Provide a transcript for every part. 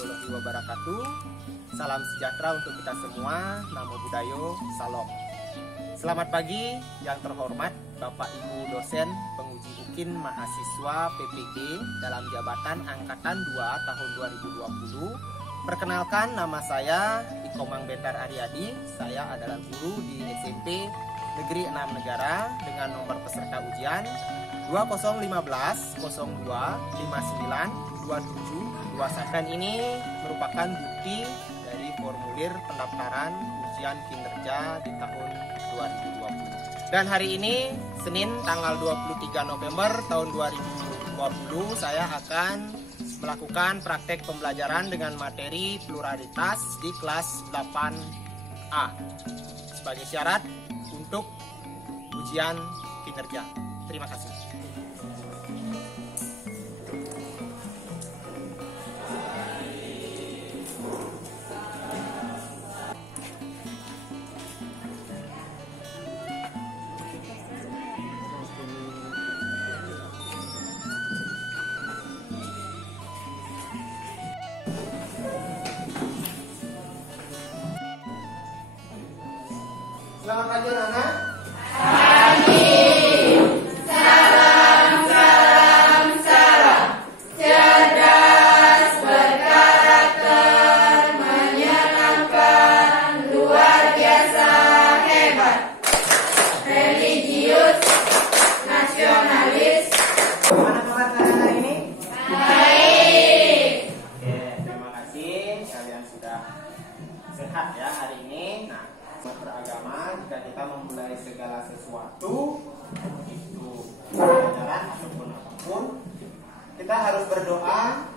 warahmatullahi wabarakatuh. Salam sejahtera untuk kita semua. Namo Buddhaya, salam. Selamat pagi yang terhormat Bapak Ibu dosen penguji UKIN mahasiswa PPG dalam jabatan Angkatan 2 tahun 2020. Perkenalkan, nama saya Ikomang Bentar Aryadi. Saya adalah guru di SMP Negeri 6 Negara dengan nomor peserta ujian 2015 02 59 27 21. Dan ini merupakan bukti dari formulir pendaftaran ujian kinerja di tahun 2020. Dan hari ini Senin tanggal 23 November tahun 2020 saya akan melakukan praktek pembelajaran dengan materi pluralitas di kelas 8A sebagai syarat untuk ujian kinerja. Terima kasih. Selamat pagi anak-anak. Pagi. Salam, salam, salam. Cerdas, berkarakter, menyenangkan, luar biasa hebat. Religius, nasionalis. Mana kabar kalian hari ini? Baik. Oke, terima kasih. Kalian sudah sehat ya hari ini. Nah, beragama, jika kita memulai segala sesuatu itu pelajaran ataupun apapun, kita harus berdoa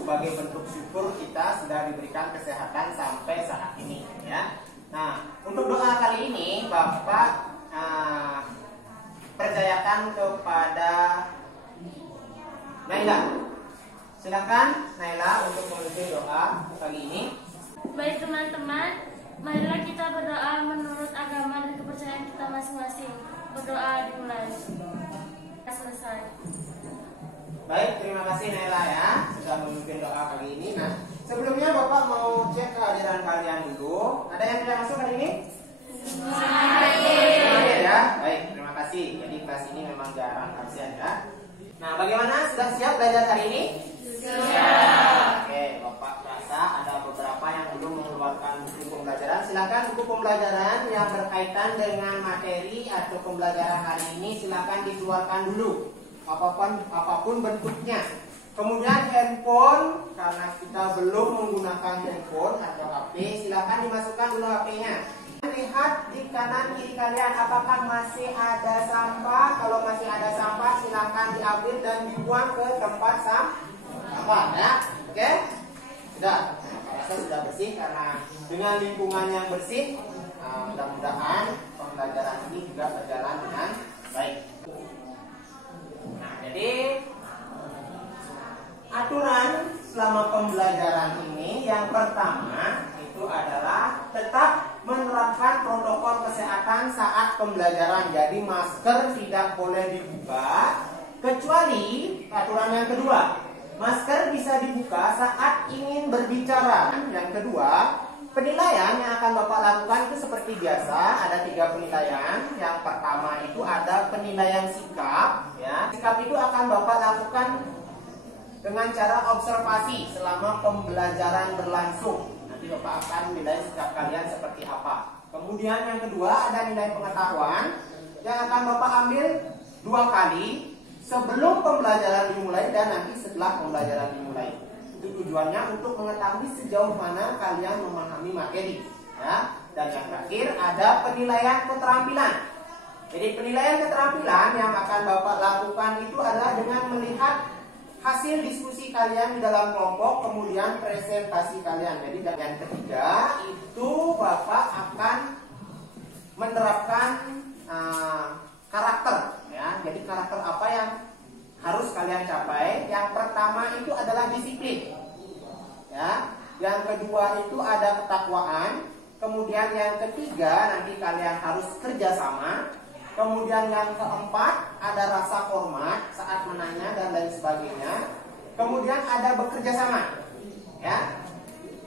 sebagai bentuk syukur kita sudah diberikan kesehatan sampai saat ini ya. Nah, untuk doa kali ini Bapak percayakan kepada Naila. Silakan Naila untuk memimpin doa kali ini. Baik teman-teman, marilah kita berdoa menurut agama dan kepercayaan kita masing-masing. Berdoa dimulai. Selesai. Baik, terima kasih Naila ya sudah memimpin doa kali ini. Nah, sebelumnya Bapak mau cek kehadiran kalian dulu. Ada yang tidak masuk hari ini? Hadir ya. Baik, terima kasih. Jadi kelas ini memang jarang absen ya. Nah, bagaimana? Sudah siap belajar hari ini? Siap. Oke, Bapak rasa ada beberapa yang belum mengeluarkan buku pembelajaran. Silakan buku pembelajaran yang berkaitan dengan materi atau pembelajaran hari ini silakan dikeluarkan dulu. Apapun bentuknya. Kemudian handphone, karena kita belum menggunakan handphone atau HP, silakan dimasukkan dulu HP-nya. Lihat di kanan kiri kalian apakah masih ada sampah. Kalau masih ada sampah silakan diambil dan dibuang ke tempat sampah ya. Oke? Sudah. Saya rasa sudah bersih karena dengan lingkungan yang bersih, mudah-mudahan pembelajaran ini juga berjalan dengan baik. Nah, jadi aturan selama pembelajaran ini yang pertama itu adalah tetap menerapkan protokol kesehatan saat pembelajaran. Jadi masker tidak boleh dibuka kecuali aturan yang kedua. Masker bisa dibuka saat ingin berbicara. Yang kedua, penilaian yang akan Bapak lakukan itu seperti biasa, ada 3 penilaian. Yang pertama itu ada penilaian sikap ya. Sikap itu akan Bapak lakukan dengan cara observasi selama pembelajaran berlangsung. Nanti Bapak akan menilai sikap kalian seperti apa. Kemudian yang kedua ada nilai pengetahuan yang akan Bapak ambil 2 kali sebelum pembelajaran dimulai dan nanti setelah pembelajaran dimulai. Itu tujuannya untuk mengetahui sejauh mana kalian memahami materi ya. Dan yang terakhir ada penilaian keterampilan. Jadi penilaian keterampilan yang akan Bapak lakukan itu adalah dengan melihat hasil diskusi kalian di dalam kelompok, kemudian presentasi kalian. Jadi yang ketiga itu Bapak akan menerapkan karakter ya. Jadi karakter apa yang harus kalian capai? Yang pertama itu adalah disiplin ya. Yang kedua itu ada ketakwaan. Kemudian yang ketiga nanti kalian harus kerjasama. Kemudian yang keempat ada rasa hormat saat menanya dan lain sebagainya. Kemudian ada bekerja sama. ya.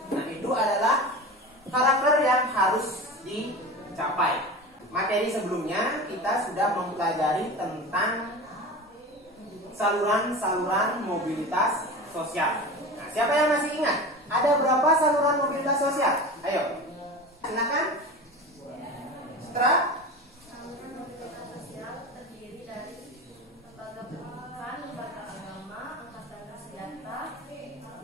Nah, itu adalah karakter yang harus dicapai. Materi sebelumnya kita sudah mempelajari tentang saluran-saluran mobilitas sosial. Nah, siapa yang masih ingat? Ada berapa saluran mobilitas sosial? Ayo, silakan. Citra. Saluran mobilitas sosial terdiri dari lembaga pendidikan, lembaga agama, angkatan bersenjata,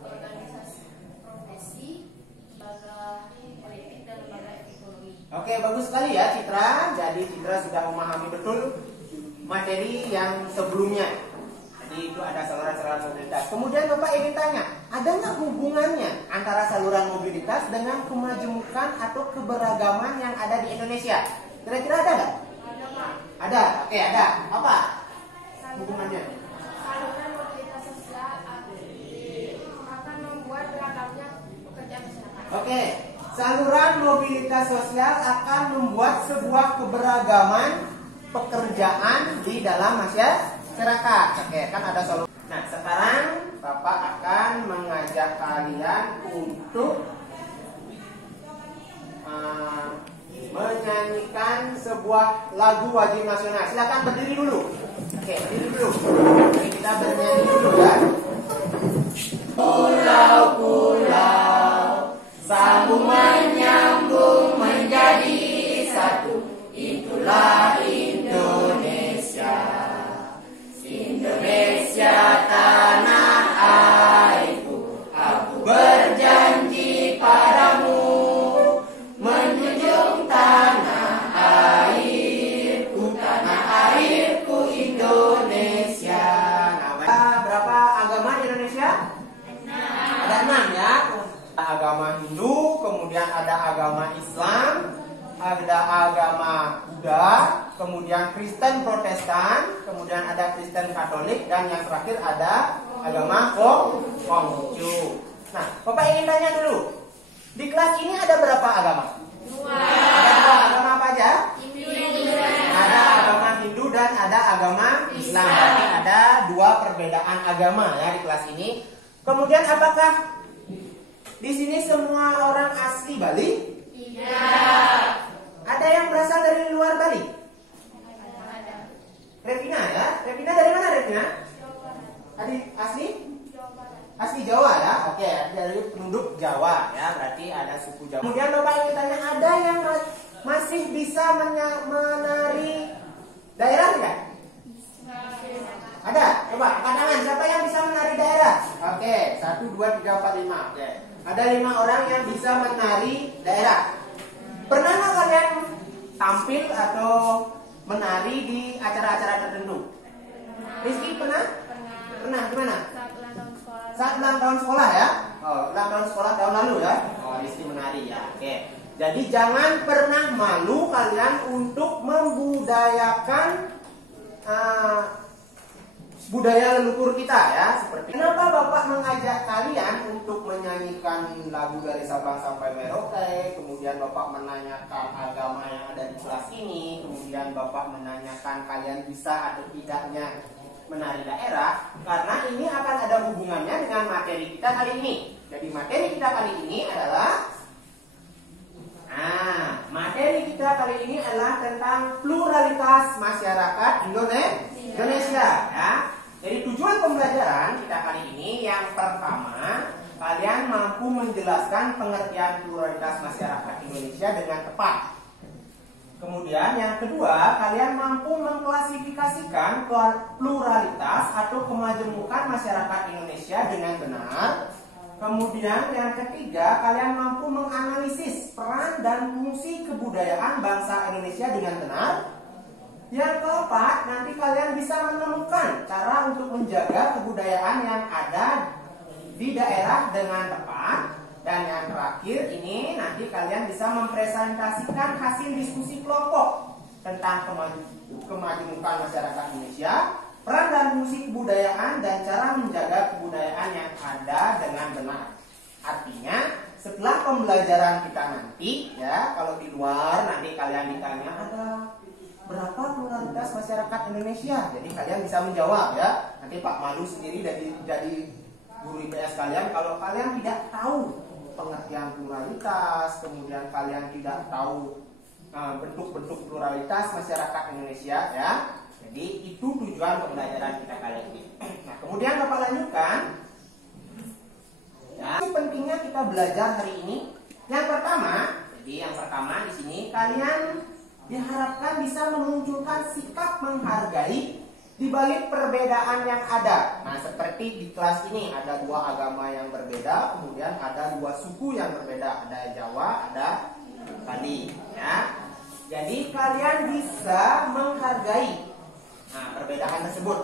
organisasi profesi, lembaga politik, dan lembaga ekonomi. Oke, bagus sekali ya Citra. Jadi Citra sudah memahami betul materi yang sebelumnya. Jadi itu ada saluran-saluran mobilitas. Kemudian Bapak ingin tanya, ada nggak hubungannya antara saluran mobilitas dengan kemajemukan atau keberagaman yang ada di Indonesia? Kira-kira ada nggak? Ada, Pak. Ada. Oke, ada. Apa hubungannya? Saluran mobilitas sosial akan membuat beragamnya pekerjaan masyarakat. Oke, saluran mobilitas sosial akan membuat sebuah keberagaman pekerjaan di dalam masyarakat. Oke, kan ada saluran. Nah, sekarang Bapak akan mengajak kalian untuk menyanyikan sebuah lagu wajib nasional. Silakan berdiri dulu. Oke, berdiri dulu. Jadi kita bernyanyi dulu ya. Pulau-pulau sambung menyambung menjadi satu, itulah Indonesia. Indonesia tanah airku, aku berjanji padamu menjunjung tanah airku Indonesia. Nah, berapa agama di Indonesia? Ada 6 ya. Ada agama Hindu, kemudian ada agama Islam, ada agama Buddha, kemudian Kristen Protestan, kemudian ada Kristen Katolik, dan yang terakhir ada agama Konghucu. Nah, Bapak ingin tanya dulu, di kelas ini ada berapa agama? Ada 2 agama apa aja? Ada agama Hindu dan ada agama Islam. Berarti ada 2 perbedaan agama ya di kelas ini. Kemudian apakah di sini semua orang asli Bali? Tidak. Ada yang berasal dari luar Bali? Revina ya? Revina dari mana Revina? Adik asli? Asli Jawa ya? Oke, dari penduduk Jawa ya, berarti ada suku Jawa. Kemudian Bapak ingin tanya, ada yang masih bisa menari daerah tidak? Ada? Coba angkat tangan, siapa yang bisa menari daerah? Oke, 1, 2, 3, 4, 5. Oke. Ada 5 orang yang bisa menari daerah. Pernah nggak kalian tampil atau menari di acara-acara tertentu? Rizky pernah? Pernah, gimana? Saat ulang tahun sekolah ya? Oh, ulang tahun sekolah tahun lalu ya? Oh, Rizky menari ya, oke. Jadi jangan pernah malu kalian untuk membudayakan budaya leluhur kita ya. Seperti kenapa Bapak mengajak kalian untuk menyanyikan lagu dari Sabang sampai Merauke, kemudian Bapak menanyakan agama yang ada di kelas ini, kemudian Bapak menanyakan kalian bisa atau tidaknya menari daerah, karena ini akan ada hubungannya dengan materi kita kali ini. Jadi materi kita kali ini adalah tentang pluralitas masyarakat Indonesia ya. Jadi tujuan pembelajaran kita kali ini yang pertama, kalian mampu menjelaskan pengertian pluralitas masyarakat Indonesia dengan tepat. Kemudian yang kedua, kalian mampu mengklasifikasikan pluralitas atau kemajemukan masyarakat Indonesia dengan benar. Kemudian yang ketiga, kalian mampu menganalisis peran dan fungsi kebudayaan bangsa Indonesia dengan benar. Yang keempat, nanti kalian bisa menemukan cara untuk menjaga kebudayaan yang ada di daerah dengan tepat. Dan yang terakhir ini nanti kalian bisa mempresentasikan hasil diskusi kelompok tentang kemajemukan masyarakat Indonesia, peran dan fungsi kebudayaan, dan cara menjaga kebudayaan yang ada dengan benar. Artinya setelah pembelajaran kita nanti ya, kalau di luar nanti kalian ditanya ada berapa pluralitas masyarakat Indonesia, jadi kalian bisa menjawab ya. Nanti Pak Malu sendiri jadi guru IPS kalian kalau kalian tidak tahu pengertian pluralitas, kemudian kalian tidak tahu bentuk-bentuk pluralitas masyarakat Indonesia ya. Jadi itu tujuan pembelajaran kita kali ini. Nah, kemudian Bapak lanjutkan. Ya, pentingnya kita belajar hari ini. Yang pertama di sini kalian diharapkan bisa memunculkan sikap menghargai di balik perbedaan yang ada. Nah, seperti di kelas ini ada dua agama yang berbeda, kemudian ada dua suku yang berbeda, ada Jawa, ada Bali. Ya, jadi kalian bisa menghargai perbedaan tersebut.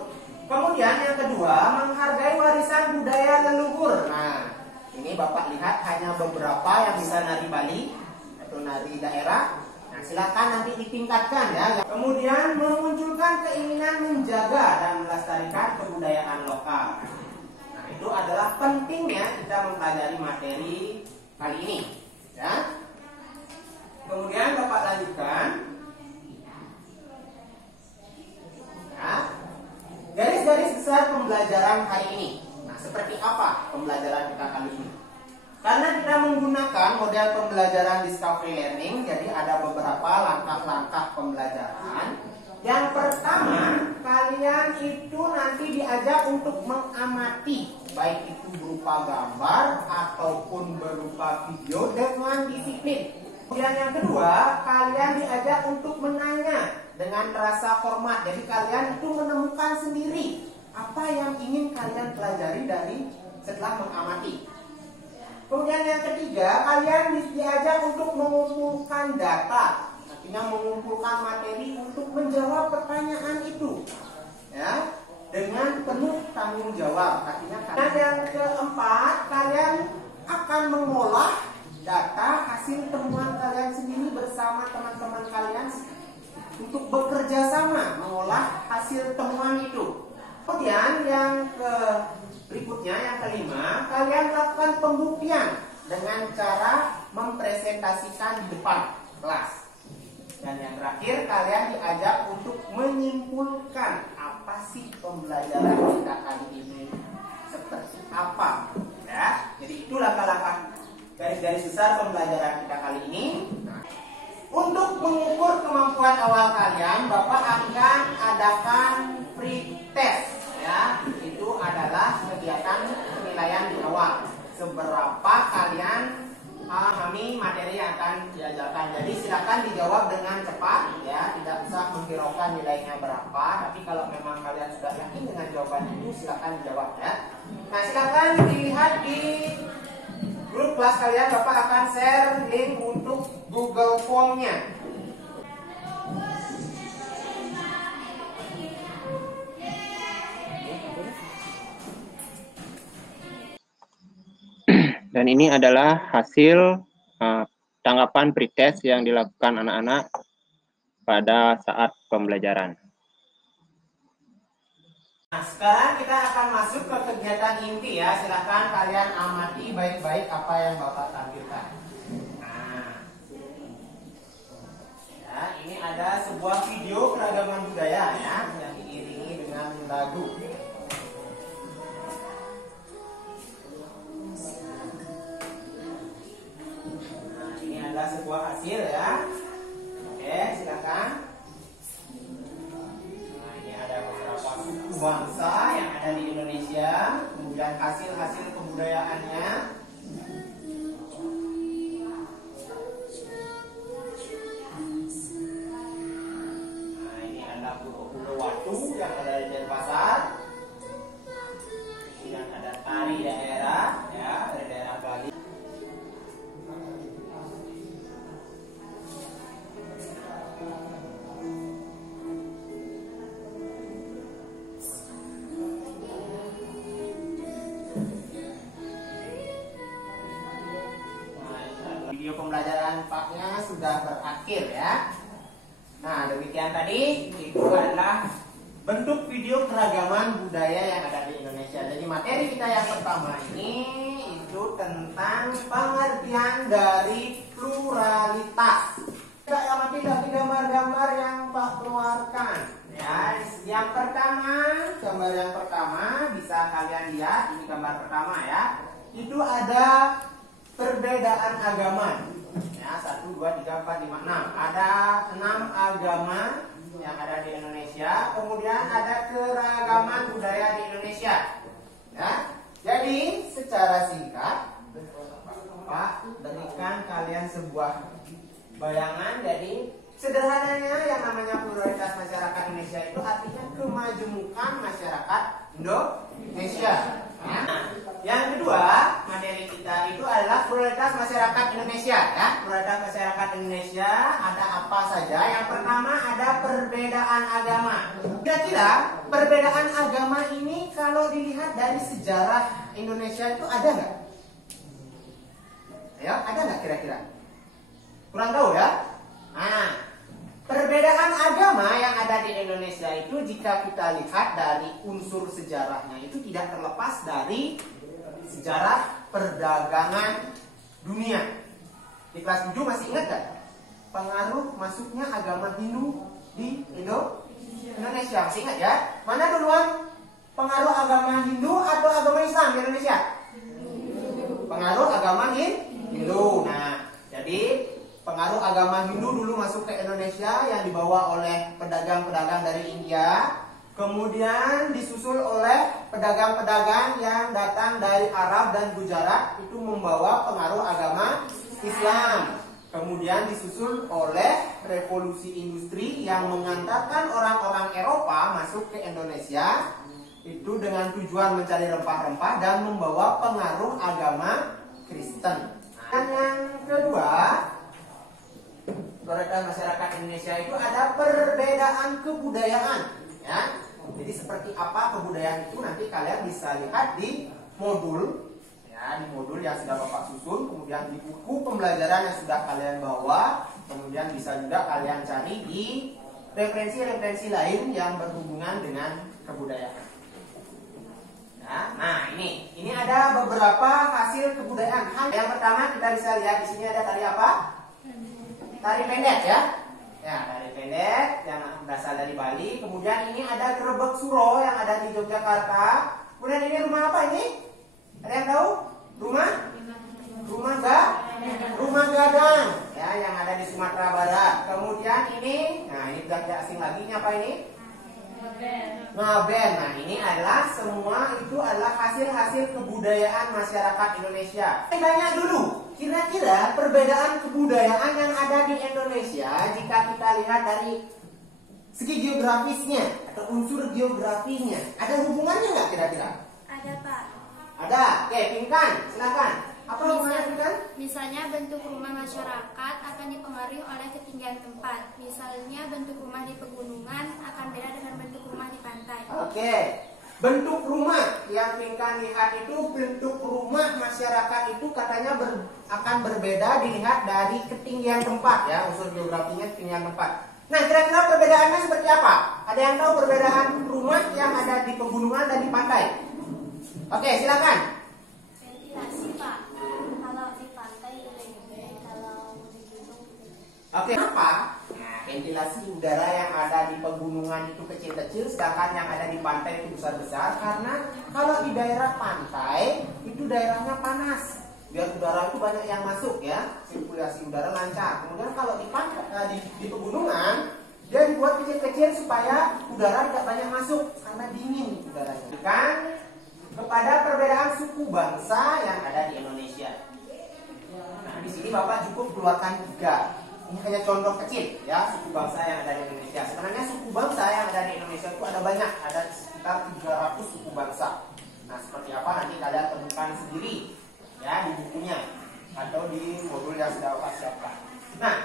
Kemudian yang kedua, menghargai warisan budaya leluhur. Nah, ini Bapak lihat hanya beberapa yang bisa nari Bali atau nari daerah. Nah, silakan nanti ditingkatkan ya. Kemudian memunculkan keinginan menjaga dan melestarikan kebudayaan lokal. Nah, itu adalah pentingnya kita mempelajari materi kali ini. Ya. Kemudian Bapak lanjutkan. Ya. Garis-garis besar pembelajaran hari ini. Nah, seperti apa pembelajaran kita kali ini? Karena kita menggunakan model pembelajaran discovery learning, jadi ada beberapa langkah-langkah pembelajaran. Yang pertama, kalian itu nanti diajak untuk mengamati, baik itu berupa gambar ataupun berupa video dengan disiplin. Kemudian yang kedua, kalian diajak untuk menanya dengan rasa hormat. Jadi kalian itu menemukan sendiri apa yang ingin kalian pelajari dari setelah mengamati. Kemudian yang ketiga, kalian diajak untuk mengumpulkan data, artinya mengumpulkan materi untuk menjawab pertanyaan itu, ya, dengan penuh tanggung jawab. Artinya. Dan yang keempat, kalian akan mengolah data hasil temuan kalian sendiri bersama teman-teman kalian untuk bekerja sama mengolah hasil temuan itu. Kemudian yang berikutnya, yang kelima, kalian lakukan pembuktian dengan cara mempresentasikan di depan kelas. Dan yang terakhir, kalian diajak untuk menyimpulkan apa sih pembelajaran kita kali ini, seperti apa. Ya, jadi itu langkah-langkah garis-garis besar pembelajaran kita kali ini. Untuk mengukur kemampuan awal kalian, Bapak akan adakan pre-test. Ya, itu adalah kegiatan penilaian di awal. Seberapa kalian memahami materi yang akan diajarkan. Jadi silakan dijawab dengan cepat, ya, tidak usah menghiraukan nilainya berapa. Tapi kalau memang kalian sudah yakin dengan jawaban itu, silakan dijawab ya. Nah, silakan dilihat di grup kelas kalian. Bapak akan share link untuk Google Form-nya. Dan ini adalah hasil tanggapan pretest yang dilakukan anak-anak pada saat pembelajaran. Nah, sekarang kita akan masuk ke kegiatan inti ya. Silakan kalian amati baik-baik apa yang Bapak tampilkan. Nah, ya, ini ada sebuah video keragaman budaya ya, yang diiringi dengan lagu. Sebuah hasil ya. Oke, silakan. Nah, ini ada beberapa suku bangsa yang ada di Indonesia, kemudian hasil-hasil kebudayaannya. Nah, ini ada pulau-pulau Watu yang ada di Denpasar. Kemudian ada tari daerah ya, dari daerah Bali. Video pembelajaran Paknya sudah berakhir ya. Nah, demikian tadi itu adalah bentuk video keragaman budaya yang ada di Indonesia. Jadi materi kita yang pertama ini itu tentang pengertian dari pluralitas. Kita amati dari gambar-gambar yang Pak keluarkan. Ya, gambar yang pertama bisa kalian lihat, ini gambar pertama ya. Itu ada perbedaan agama. Ya, 1, 2, 3, 4, 5, 6. Ada 6 agama yang ada di Indonesia. Kemudian ada keragaman budaya di Indonesia. Ya. Jadi secara singkat, Pak berikan kalian sebuah bayangan. Jadi sederhananya yang namanya pluralitas masyarakat Indonesia itu artinya kemajemukan masyarakat Indonesia. Ya. Yang kedua materi kita itu adalah pluralitas masyarakat Indonesia. Ya, pluralitas masyarakat Indonesia ada apa saja? Yang pertama ada perbedaan agama. Kira-kira perbedaan agama ini kalau dilihat dari sejarah Indonesia itu ada nggak? Ya, ada nggak kira-kira? Kurang tahu ya? Nah, perbedaan agama yang ada di Indonesia itu jika kita lihat dari unsur sejarahnya itu tidak terlepas dari sejarah perdagangan dunia. Di kelas 7 masih ingat kan? Pengaruh masuknya agama Hindu di Indonesia. Masih ingat ya? Mana duluan? Pengaruh agama Hindu atau agama Islam di Indonesia? Pengaruh agama Hindu. Nah, jadi pengaruh agama Hindu dulu masuk ke Indonesia yang dibawa oleh pedagang-pedagang dari India. Kemudian disusul oleh pedagang-pedagang yang datang dari Arab dan Gujarat, itu membawa pengaruh agama Islam. Kemudian disusul oleh revolusi industri yang mengantarkan orang-orang Eropa masuk ke Indonesia, itu dengan tujuan mencari rempah-rempah dan membawa pengaruh agama Kristen. Dan yang kedua, pluralitas masyarakat Indonesia itu ada perbedaan kebudayaan. Ya. Jadi seperti apa kebudayaan itu nanti kalian bisa lihat di modul, ya, di modul yang sudah Bapak susun, kemudian di buku pembelajaran yang sudah kalian bawa, kemudian bisa juga kalian cari di referensi-referensi lain yang berhubungan dengan kebudayaan. Ya, nah ini ada beberapa hasil kebudayaan. Yang pertama kita bisa lihat di sini ada tari apa? Tari pendek ya. Ya, tari pendek yang berasal dari Bali. Kemudian ini ada Grebek Suro yang ada di Yogyakarta. Kemudian ini rumah apa ini? Ada yang tahu? Rumah gadang ya, yang ada di Sumatera Barat. Kemudian ini, nah ini sudah tidak asing lagi, ini apa ini? Ngaben. Nah, ini adalah semua itu adalah hasil-hasil kebudayaan masyarakat Indonesia. Tanya dulu, kira-kira perbedaan kebudayaan yang ada di Indonesia jika kita lihat dari segi geografisnya atau unsur geografinya, ada hubungannya nggak kira-kira? Ada, Pak. Ada. Oke, Pinkan, silakan. Apa hubungannya, Pinkan? Misalnya bentuk rumah masyarakat akan dipengaruhi oleh ketinggian tempat. Misalnya bentuk rumah di pegunungan akan beda dengan bentuk rumah di pantai. Oke. Bentuk rumah yang Pinkan lihat itu, bentuk rumah masyarakat itu katanya akan berbeda dilihat dari ketinggian tempat ya, unsur geografinya ketinggian tempat. Nah, kira-kira perbedaannya seperti apa? Ada yang tahu perbedaan rumah yang ada di pegunungan dan di pantai? Oke, silakan. Ventilasi, Pak. Kalau di pantai gede-gede, kalau di gunung gede. Oke, kenapa? Nah, ventilasi udara yang ada di pegunungan itu kecil-kecil, sedangkan yang ada di pantai itu besar-besar. Karena kalau di daerah pantai itu daerahnya panas, biar udara itu banyak yang masuk ya, sirkulasi udara lancar. Kemudian kalau di pantai, di pegunungan dia dibuat kecil-kecil supaya udara tidak banyak masuk karena dingin udaranya. Kan kepada perbedaan suku bangsa yang ada di Indonesia. Nah, di sini Bapak cukup keluarkan 3. Ini hanya contoh kecil ya, suku bangsa yang ada di Indonesia. Sebenarnya suku bangsa yang ada di Indonesia itu ada banyak, ada sekitar 300 suku bangsa. Nah, seperti apa nanti kalian temukan sendiri ya di bukunya atau di modul yang sudah Bapak siapkan. Nah,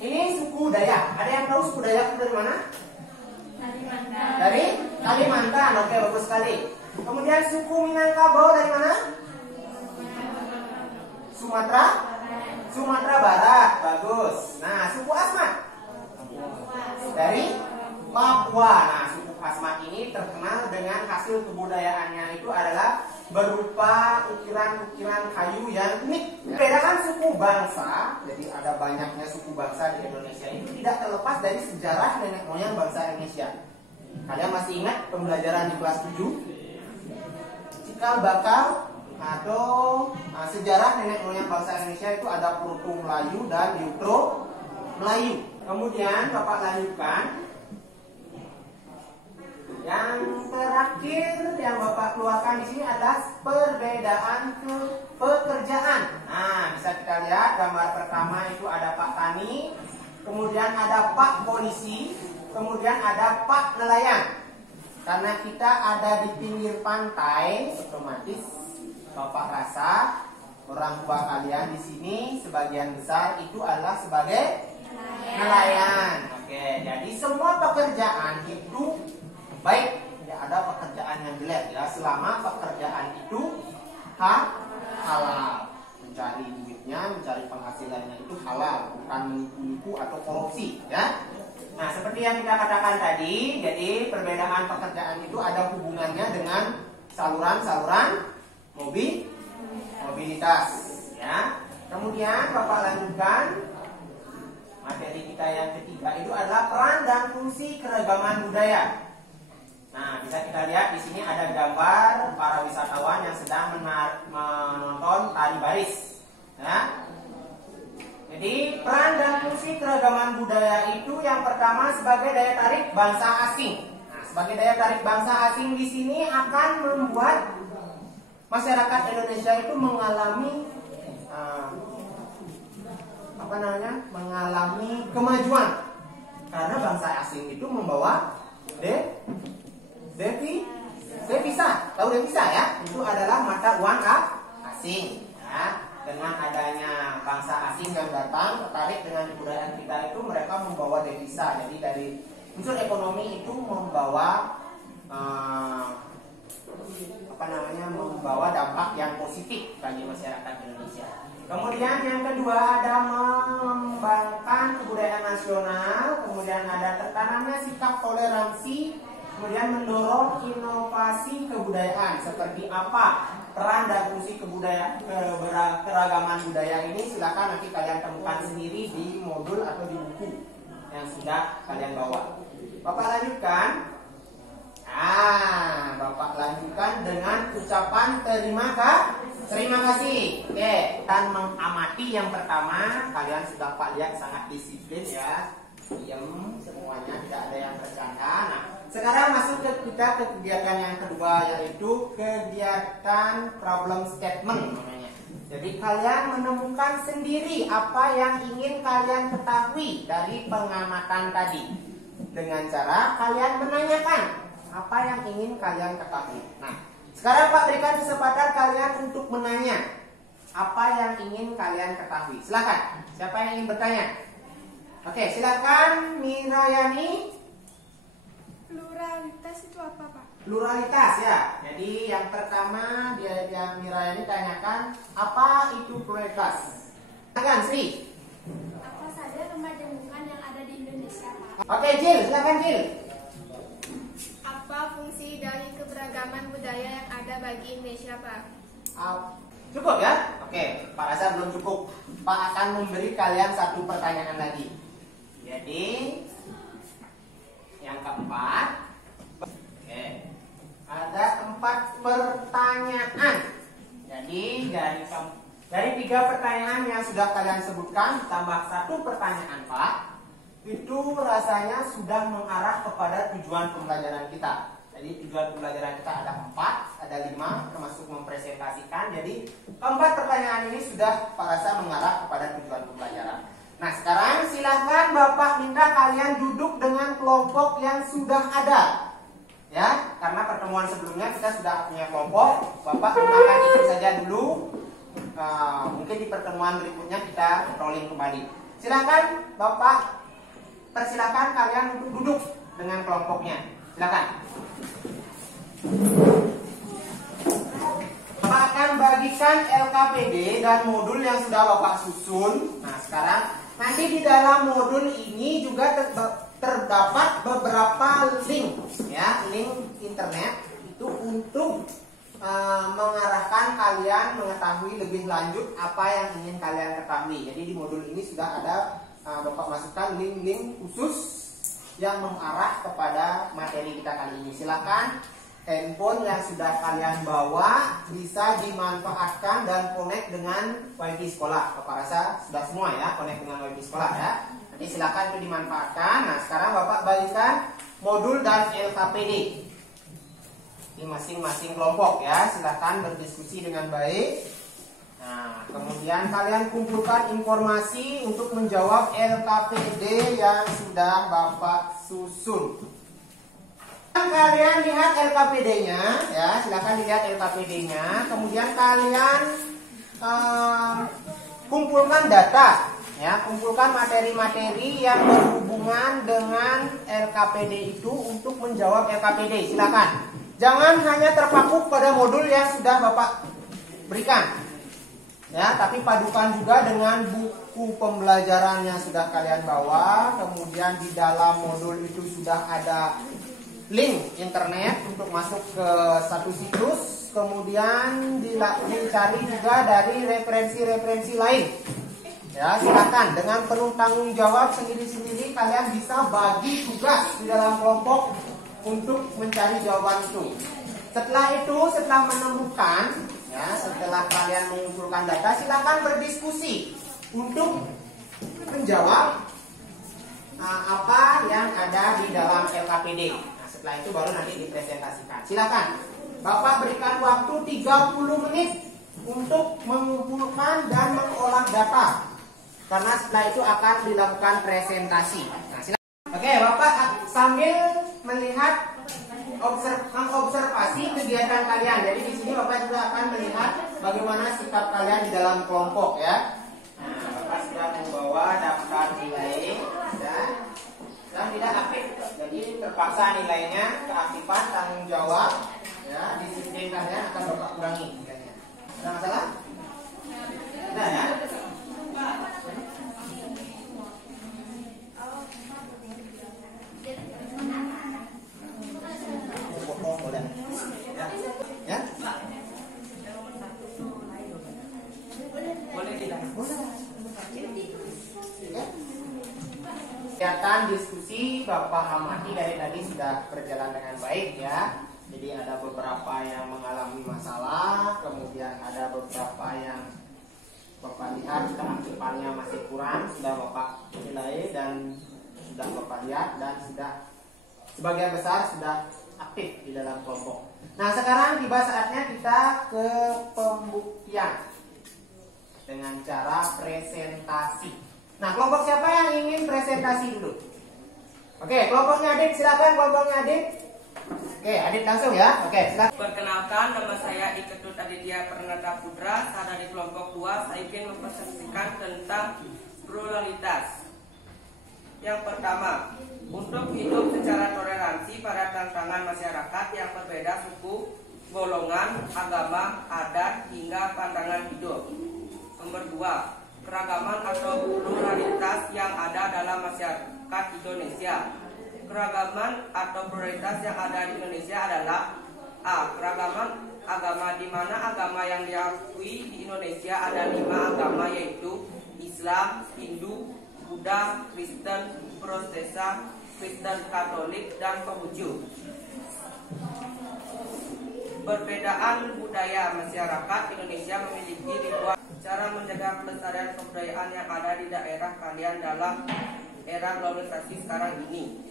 ini suku Dayak. Ada yang tahu suku Dayak itu dari mana? Dari Kalimantan. Oke, bagus sekali. Kemudian suku Minangkabau dari mana? Sumatera Barat. Bagus. Nah, suku Asmat dari Papua. Nah, suku Asmat ini terkenal dengan hasil kebudayaannya itu adalah berupa ukiran-ukiran kayu yang unik. Perbedaan suku bangsa, jadi ada banyaknya suku bangsa di Indonesia itu tidak terlepas dari sejarah nenek moyang bangsa Indonesia. Kalian masih ingat pembelajaran di kelas 7? Cikal bakal atau sejarah nenek moyang bangsa Indonesia itu ada Proto Melayu dan Neutro Melayu. Kemudian Bapak lanjutkan. Yang terakhir yang Bapak keluarkan di sini adalah perbedaan pekerjaan. Nah, bisa kita lihat gambar pertama itu ada Pak Tani, kemudian ada Pak Polisi, kemudian ada Pak Nelayan. Karena kita ada di pinggir pantai, otomatis Bapak rasa orang tua kalian di sini sebagian besar itu adalah sebagai nelayan. Oke, jadi semua pekerjaan itu baik, tidak ada pekerjaan yang jelek ya, selama pekerjaan itu halal. Mencari duitnya, mencari penghasilannya itu halal, bukan menipu-nipu atau korupsi ya. Nah, seperti yang kita katakan tadi, jadi perbedaan pekerjaan itu ada hubungannya dengan saluran-saluran mobilitas ya. Kemudian Bapak lanjutkan materi kita yang ketiga itu adalah peran dan fungsi keragaman budaya. Nah, bisa kita lihat di sini ada gambar para wisatawan yang sedang menonton tari baris ya. Jadi peran dan fungsi keragaman budaya itu yang pertama sebagai daya tarik bangsa asing. Nah, sebagai daya tarik bangsa asing di sini akan membuat masyarakat Indonesia itu mengalami mengalami kemajuan karena bangsa asing itu membawa devisa. Tahu devisa ya? Itu adalah mata uang asing. Ya. Dengan adanya bangsa asing yang datang tertarik dengan kebudayaan kita itu, mereka membawa devisa. Jadi dari unsur ekonomi itu membawa membawa dampak yang positif bagi masyarakat Indonesia. Kemudian yang kedua ada mengembangkan kebudayaan nasional, kemudian ada tertanamnya sikap toleransi, kemudian mendorong inovasi kebudayaan. Seperti apa peran dan fungsi keragaman budaya ini, silakan nanti kalian temukan sendiri di modul atau di buku yang sudah kalian bawa. Bapak lanjutkan. Bapak lanjutkan dengan ucapan terima kasih. Oke, dan mengamati yang pertama, kalian sudah Pak lihat sangat disiplin ya. Diam semuanya, tidak ada yang bercanda. Nah, sekarang masuk kita ke kegiatan yang kedua, yaitu kegiatan problem statement namanya. Jadi kalian menemukan sendiri apa yang ingin kalian ketahui dari pengamatan tadi dengan cara kalian menanyakan apa yang ingin kalian ketahui. Nah, sekarang Pak berikan kesempatan kalian untuk menanya apa yang ingin kalian ketahui. Silakan. Siapa yang ingin bertanya? Oke, silakan Mirayani. Pluralitas itu apa, Pak? Pluralitas ya. Jadi yang pertama yang Mirayani tanyakan, apa itu pluralitas? Silakan Sri. Apa saja kemajemukan yang ada di Indonesia, Pak? Oke, Jil, silakan Jil. Apa fungsi dari keberagaman budaya yang ada bagi Indonesia, Pak? Cukup ya? Oke, Pak rasa belum cukup. Pak akan memberi kalian satu pertanyaan lagi. Jadi yang keempat, ada 4 pertanyaan. Jadi dari 3 pertanyaan yang sudah kalian sebutkan tambah 1 pertanyaan Pak, itu rasanya sudah mengarah kepada tujuan pembelajaran kita. Jadi tujuan pembelajaran kita ada 4, ada 5 termasuk mempresentasikan. Jadi 4 pertanyaan ini sudah Pak rasa mengarah kepada tujuan pembelajaran. Nah, sekarang silahkan Bapak minta kalian duduk dengan kelompok yang sudah ada. Ya, karena pertemuan sebelumnya kita sudah punya kelompok. Bapak gunakan itu saja dulu. Mungkin di pertemuan berikutnya kita rolling kembali. Silakan Bapak, persilakan kalian untuk duduk dengan kelompoknya. Silakan. Bapak akan bagikan LKPD dan modul yang sudah Bapak susun. Nah, sekarang nanti di dalam modul ini juga terdapat beberapa link, ya, link internet itu untuk mengarahkan kalian mengetahui lebih lanjut apa yang ingin kalian ketahui. Jadi di modul ini sudah ada Bapak masukkan link-link khusus yang mengarah kepada materi kita kali ini. Silakan handphone yang sudah kalian bawa bisa dimanfaatkan dan connect dengan wifi sekolah. Bapak rasa sudah semua ya connect dengan wifi sekolah ya. Nanti silakan itu dimanfaatkan. Nah sekarang Bapak bagikan modul dan LKPD di masing-masing kelompok ya. Silakan berdiskusi dengan baik. Nah kemudian kalian kumpulkan informasi untuk menjawab LKPD yang sudah Bapak susun. Kalian lihat LKPD-nya ya, silakan lihat LKPD-nya. Kemudian kalian kumpulkan data ya, kumpulkan materi-materi yang berhubungan dengan LKPD itu untuk menjawab LKPD. Silakan. Jangan hanya terpaku pada modul yang sudah Bapak berikan. Ya, tapi padukan juga dengan buku pembelajaran yang sudah kalian bawa. Kemudian di dalam modul itu sudah ada link internet untuk masuk ke satu situs, kemudian dicari juga dari referensi-referensi lain. Ya, silakan dengan penuh tanggung jawab sendiri-sendiri kalian bisa bagi tugas di dalam kelompok untuk mencari jawaban itu. Setelah itu, setelah menemukan, ya, setelah kalian mengumpulkan data, silakan berdiskusi untuk menjawab apa yang ada di dalam LKPD. Setelah itu baru nanti dipresentasikan. Silakan. Bapak berikan waktu 30 menit untuk mengumpulkan dan mengolah data. Karena setelah itu akan dilakukan presentasi. Nah, silakan. Oke, Bapak sambil melihat mengobservasi kegiatan kalian. Jadi di sini Bapak juga akan melihat bagaimana sikap kalian di dalam kelompok ya. Nah, Bapak sudah membawa daftar nilai dan tidak aktif. Jadi terpaksa nilainya keaktifan tanggung jawab ya, disiplin kalian akan Bapak kurangi nilainya. Ada masalah? Tidak ya? Ya? Boleh tidak? Boleh. Kegiatan diskusi Bapak amati dari tadi sudah berjalan dengan baik ya. Jadi ada beberapa yang mengalami masalah, kemudian ada beberapa yang Bapak lihat keaktifannya masih kurang, sudah Bapak nilai dan sudah Bapak lihat dan sudah sebagian besar sudah aktif di dalam kelompok. Nah sekarang tiba saatnya kita ke pembuktian dengan cara presentasi. Nah, kelompok siapa yang ingin presentasi dulu? Oke, kelompoknya Adit, silakan kelompoknya Adit. Oke, Adit langsung ya. Oke, silakan. Perkenalkan, nama saya Iketut Aditya Pranata Putra. Saya dari kelompok 2. Saya ingin mempresentasikan tentang pluralitas. Yang pertama, untuk hidup secara toleransi pada tantangan masyarakat yang berbeda suku, golongan, agama, adat, hingga pandangan hidup. Nomor 2. Keragaman atau pluralitas yang ada dalam masyarakat Indonesia. Keragaman atau pluralitas yang ada di Indonesia adalah A. Keragaman agama, di mana agama yang diakui di Indonesia ada 5 agama, yaitu Islam, Hindu, Buddha, Kristen, Protestan, Kristen Katolik, dan Konghucu. Perbedaan budaya masyarakat Indonesia memiliki ribuan cara menjaga pelestarian kebudayaan yang ada di daerah kalian dalam era globalisasi sekarang ini.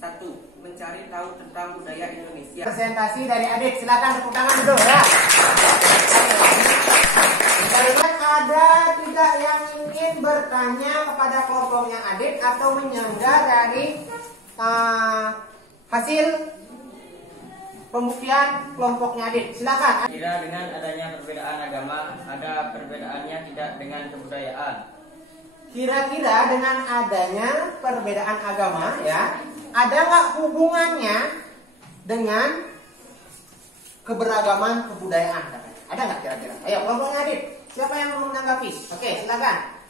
1. Mencari tahu tentang budaya Indonesia. Presentasi dari Adit, silakan tepuk tangan dulu ya. Ada tidak yang ingin bertanya kepada kelompoknya Adit atau menyanggah dari hasil pembuktian kelompoknya Adit? Silakan. Kira dengan adanya perbedaan agama, ada perbedaannya tidak dengan kebudayaan? Kira-kira dengan adanya perbedaan agama ya, ada nggak hubungannya dengan keberagaman kebudayaan? Ada nggak kira-kira? Ayo kelompoknya Adit, siapa yang mau menanggapi? Oke, silakan.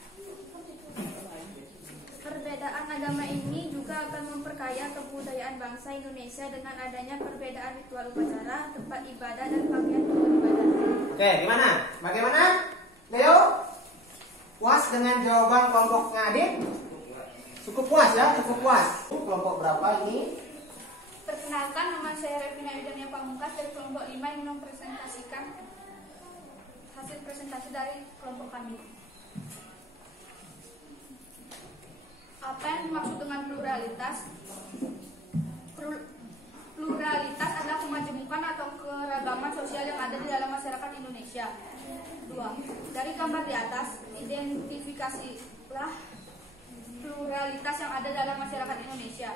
Perbedaan agama ini juga akan memperkaya kebudayaan bangsa Indonesia dengan adanya perbedaan ritual upacara, tempat ibadah, dan pakaian untuk beribadah. Oke, gimana? Bagaimana? Leo? Puas dengan jawaban kelompok Adit? Cukup puas ya, cukup puas. Kelompok berapa ini? Perkenalkan, nama saya Revina Idania Pamungkas dari kelompok 5 yang mempresentasikan hasil presentasi dari kelompok kami. Apa yang dimaksud dengan pluralitas? Pluralitas adalah kemajemukan atau keragaman sosial yang ada di dalam masyarakat Indonesia. 2. Dari gambar di atas, identifikasilah pluralitas yang ada dalam masyarakat Indonesia.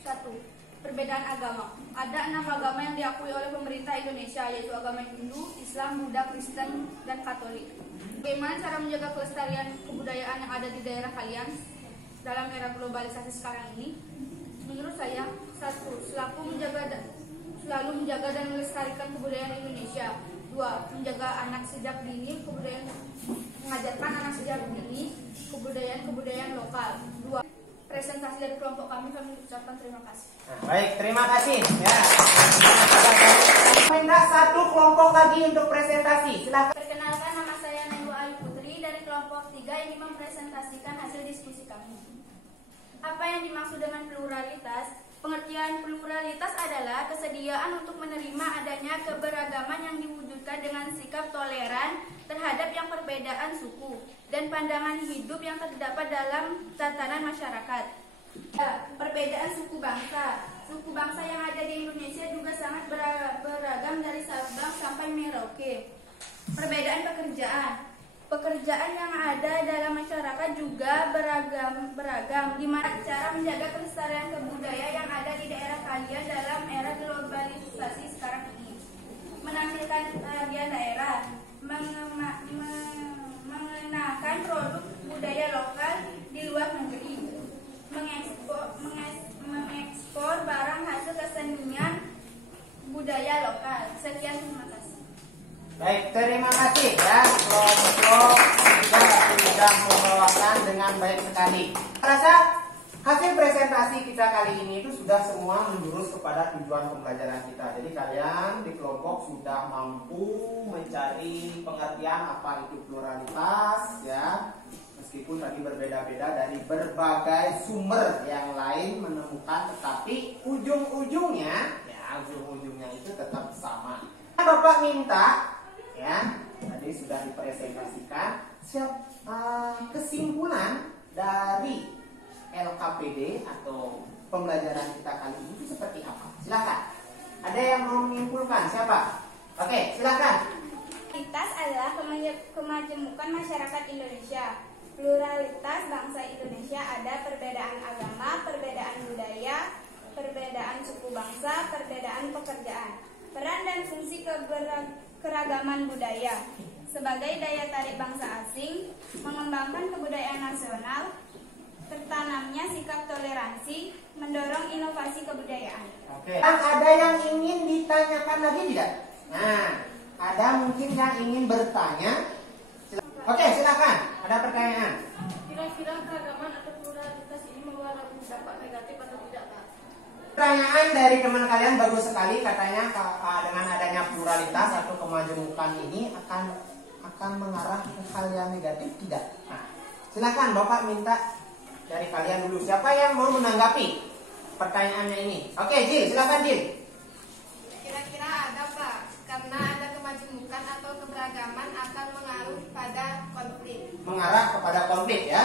1. Perbedaan agama. Ada 6 agama yang diakui oleh pemerintah Indonesia, yaitu agama Hindu, Islam, Buddha, Kristen, dan Katolik. Bagaimana cara menjaga kelestarian kebudayaan yang ada di daerah kalian dalam era globalisasi sekarang ini? Menurut saya, 1. Selalu menjaga dan melestarikan kebudayaan Indonesia. 2. Menjaga anak sejak dini mengajarkan anak sejak dini kebudayaan lokal. 2. Presentasi dari kelompok kami ucapkan terima kasih. Nah, baik, terima kasih. Ya. Minta satu kelompok lagi untuk presentasi. Silakan. Perkenalkan, nama saya Naiwa Ayu Putri dari kelompok 3 ini mempresentasikan hasil diskusi kami. Apa yang dimaksud dengan pluralitas? Pengertian pluralitas adalah kesediaan untuk menerima adanya keberagaman yang diwujudkan dengan sikap toleran terhadap yang perbedaan suku dan pandangan hidup yang terdapat dalam tatanan masyarakat. Perbedaan suku bangsa. Suku bangsa yang ada di Indonesia juga sangat beragam dari Sabang sampai Merauke. Perbedaan pekerjaan. Pekerjaan yang ada dalam masyarakat juga beragam. Di mana cara menjaga kelestarian kebudayaan yang ada di daerah kalian dalam era globalisasi sekarang ini? Menampilkan keahlian daerah, mengenakan produk budaya lokal di luar negeri, mengekspor barang hasil kesenian budaya lokal. Sekian, terima kasih. Baik, terima kasih ya. Kelompok kita sudah membawakan dengan baik sekali. Rasa hasil presentasi kita kali ini itu sudah semua menjurus kepada tujuan pembelajaran kita. Jadi kalian di kelompok sudah mampu mencari pengertian apa itu pluralitas ya. Meskipun tadi berbeda-beda dari berbagai sumber yang lain menemukan, tetapi ujung-ujungnya itu tetap sama. Bapak minta ya, tadi sudah dipresentasikan kesimpulan dari LKPD atau pembelajaran kita kali ini itu seperti apa? Silakan. Ada yang mau menyimpulkan? Siapa? Oke, silakan. Pluralitas adalah kemajemukan masyarakat Indonesia. Pluralitas bangsa Indonesia ada perbedaan agama, perbedaan budaya, perbedaan suku bangsa, perbedaan pekerjaan. Peran dan fungsi keragaman budaya sebagai daya tarik bangsa asing, mengembangkan kebudayaan nasional, tertanamnya sikap toleransi, mendorong inovasi kebudayaan. Oke. Ada yang ingin ditanyakan lagi tidak? Nah, ada mungkin yang ingin bertanya. Oke, silakan. Ada pertanyaan. Kira-kira keragaman atau pluralitas ini membawa dampak negatif atau tidak, Pak? Pertanyaan dari teman kalian bagus sekali, katanya dengan adanya pluralitas atau kemajemukan ini akan mengarah ke hal yang negatif tidak? Nah, silakan Bapak minta dari kalian dulu. Siapa yang mau menanggapi pertanyaannya ini? Oke, Jil, silakan Jil. Kira-kira ada, Pak, karena ada kemajemukan atau keberagaman akan mengarah pada konflik. Mengarah kepada konflik ya.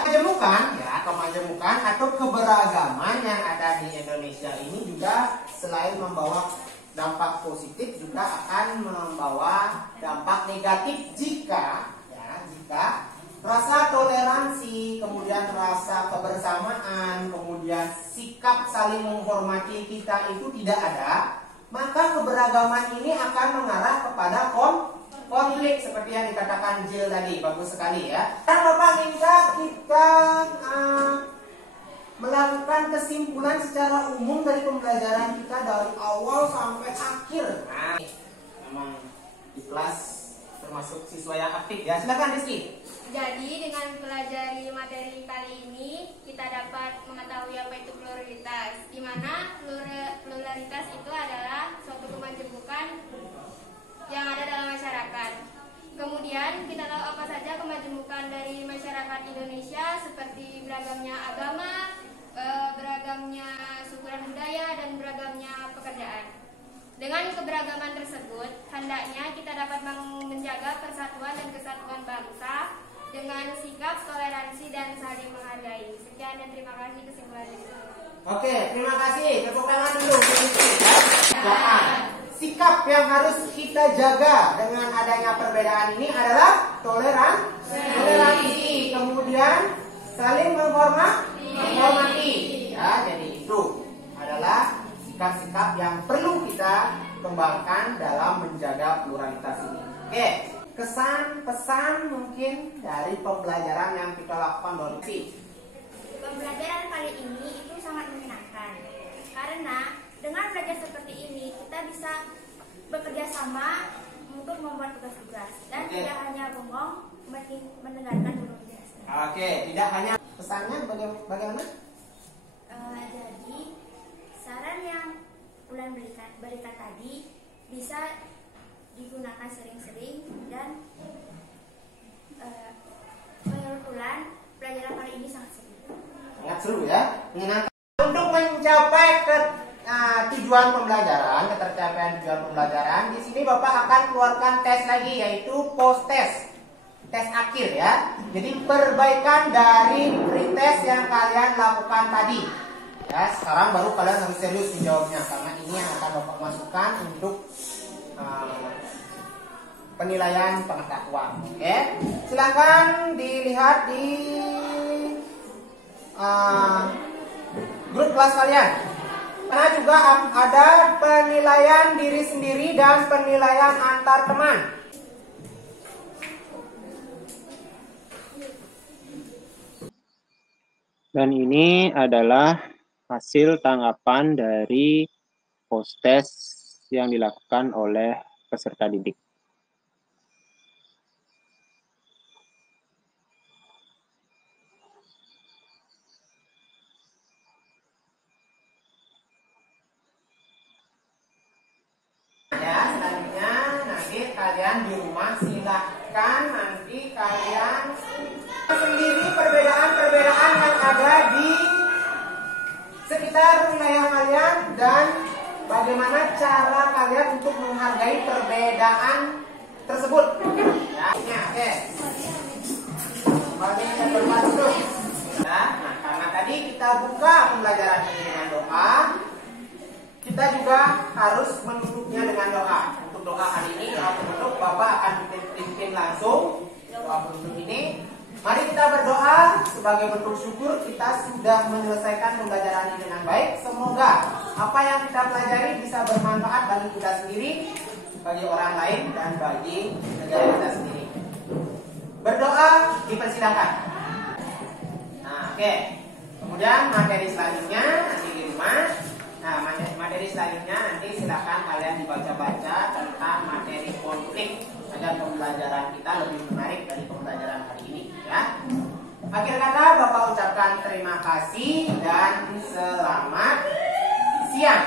Kemajemukan atau keberagaman yang ada di Indonesia ini juga selain membawa dampak positif juga akan membawa dampak negatif jika rasa toleransi, kemudian rasa kebersamaan, kemudian sikap saling menghormati kita itu tidak ada, maka keberagaman ini akan mengarah kepada konflik seperti yang dikatakan Jill tadi. Bagus sekali ya. Dan Bapak minta kita melakukan kesimpulan secara umum dari pembelajaran kita dari awal sampai akhir. Nah, memang di kelas termasuk siswa yang aktif ya. Silakan Rizky. Jadi dengan pelajari materi kali ini kita dapat mengetahui apa itu pluralitas, di mana pluralitas itu adalah suatu kemajemukan yang ada dalam masyarakat. Kemudian kita tahu apa saja kemajemukan dari masyarakat seperti beragamnya agama, beragamnya suku dan budaya, dan beragamnya pekerjaan. Dengan keberagaman tersebut, hendaknya kita dapat menjaga persatuan dan kesatuan bangsa dengan sikap toleransi dan saling menghargai. Sekian dan terima kasih kesimpulan dari saya. Oke, terima kasih. Tepuk tangan dulu. Doa. Sikap yang harus kita jaga dengan adanya perbedaan ini adalah toleransi. Kemudian saling menghormati. Ya, jadi itu adalah sikap-sikap yang perlu kita kembangkan dalam menjaga pluralitas ini. Oke, kesan pesan mungkin dari pembelajaran yang kita lakukan dari Pembelajaran kali ini itu sangat menyenangkan karena dengan belajar seperti ini kita bisa bekerja sama untuk membuat tugas-tugas dan tidak hanya bengong mendengarkan guru menjelaskan. Oke, tidak hanya pesannya bagaimana? Jadi saran yang Ulan berikan tadi bisa digunakan sering-sering dan menurut Ulan pelajaran kali ini sangat seru. Sangat seru ya, menyenangkan. Untuk mencapai tujuan pembelajaran, ketercapaian tujuan pembelajaran, di sini Bapak akan keluarkan tes lagi, yaitu post test, tes akhir ya. Jadi perbaikan dari pretest yang kalian lakukan tadi. Ya, sekarang baru kalian harus serius menjawabnya karena ini yang akan Bapak masukkan untuk penilaian pengetahuan. Oke, silakan dilihat di grup kelas kalian. Karena juga ada penilaian diri sendiri dan penilaian antar teman. Dan ini adalah hasil tanggapan dari post test yang dilakukan oleh peserta didik. Ya, selanjutnya nanti kalian di rumah silahkan nanti kalian sendiri perbedaan-perbedaan yang ada di sekitar wilayah kalian dan bagaimana cara kalian untuk menghargai perbedaan tersebut. Ya, oke. Kembali ke tempat duduk. Nah, karena tadi kita buka pembelajaran ini dengan doa, kita juga harus menutupnya dengan doa. Untuk doa hari ini, doa penutup Bapak akan pimpin langsung doa penutup ini. Mari kita berdoa sebagai bentuk syukur kita sudah menyelesaikan pembelajaran ini dengan baik. Semoga apa yang kita pelajari bisa bermanfaat bagi kita sendiri, bagi orang lain, dan bagi negara kita sendiri. Berdoa dipersilakan. Nah, oke. Kemudian materi selanjutnya nanti di rumah. Nah, materi selanjutnya nanti silakan kalian dibaca-baca tentang materi konflik agar pembelajaran kita lebih menarik dari pembelajaran hari ini, ya. Akhir kata Bapak ucapkan terima kasih dan selamat siang.